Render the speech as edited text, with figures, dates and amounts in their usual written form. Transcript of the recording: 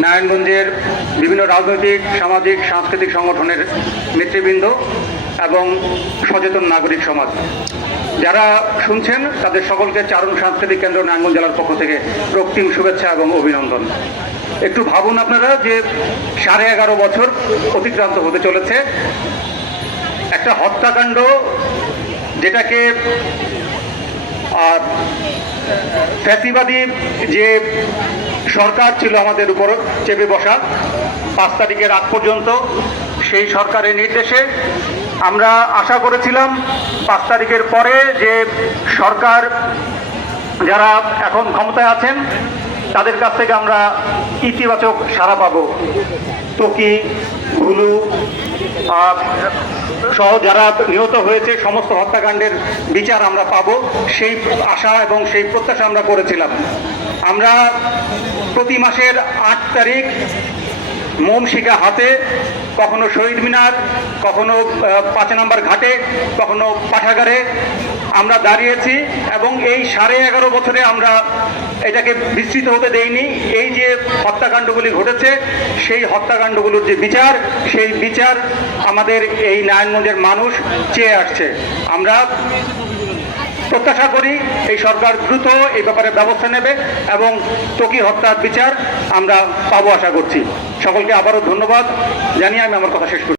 নারায়ণগঞ্জের বিভিন্ন রাজনৈতিক, সামাজিক, সাংস্কৃতিক সংগঠনের নেতৃবৃন্দ এবং সচেতন নাগরিক সমাজ, যারা শুনছেন তাদের সকলকে চারণ সাংস্কৃতিক কেন্দ্র নারায়ণগঞ্জ জেলার পক্ষ থেকে রক্তিম শুভেচ্ছা এবং অভিনন্দন। একটু ভাবুন আপনারা যে 11.5 বছর অতিক্রান্ত হতে চলেছে, একটা হত্যাকাণ্ড যেটাকে ফ্যাসিবাদী যে সরকার ছিল আমাদের উপর চেপে বসা 5 তারিখের আগ পর্যন্ত, সেই সরকারের নির্দেশে আমরা আশা করেছিলাম 5 তারিখের পরে যে সরকার যারা এখন ক্ষমতায় আছেন তাদের কাছ থেকে আমরা ইতিবাচক সাড়া পাবো। ত্বকী, ভুলু সহ যারা নিহত হয়েছে সমস্ত হত্যাকাণ্ডের বিচার আমরা পাবো, সেই আশা এবং সেই প্রত্যাশা আমরা করেছিলাম। আমরা প্রতি মাসের 8 তারিখ মোম শিখা হাতে, কখনো শহীদ মিনার, কখনো 5 নম্বর ঘাটে, কখনো পাঠাগারে আমরা দাঁড়িয়েছি এবং এই 11.5 বছরে আমরা এটাকে বিস্তৃত হতে দেইনি। এই যে হত্যাকাণ্ডগুলি ঘটেছে সেই হত্যাকাণ্ডগুলোর যে বিচার, সেই বিচার আমাদের এই নারায়ণগঞ্জের মানুষ চেয়ে আসছে। আমরা প্রত্যাশা করি এই সরকার দ্রুত এই ব্যাপারে ব্যবস্থা নেবে এবং ত্বকী হত্যার বিচার আমরা পাবো আশা করছি। সকলকে আবারও ধন্যবাদ জানিয়ে আমি আমার কথা শেষ করি।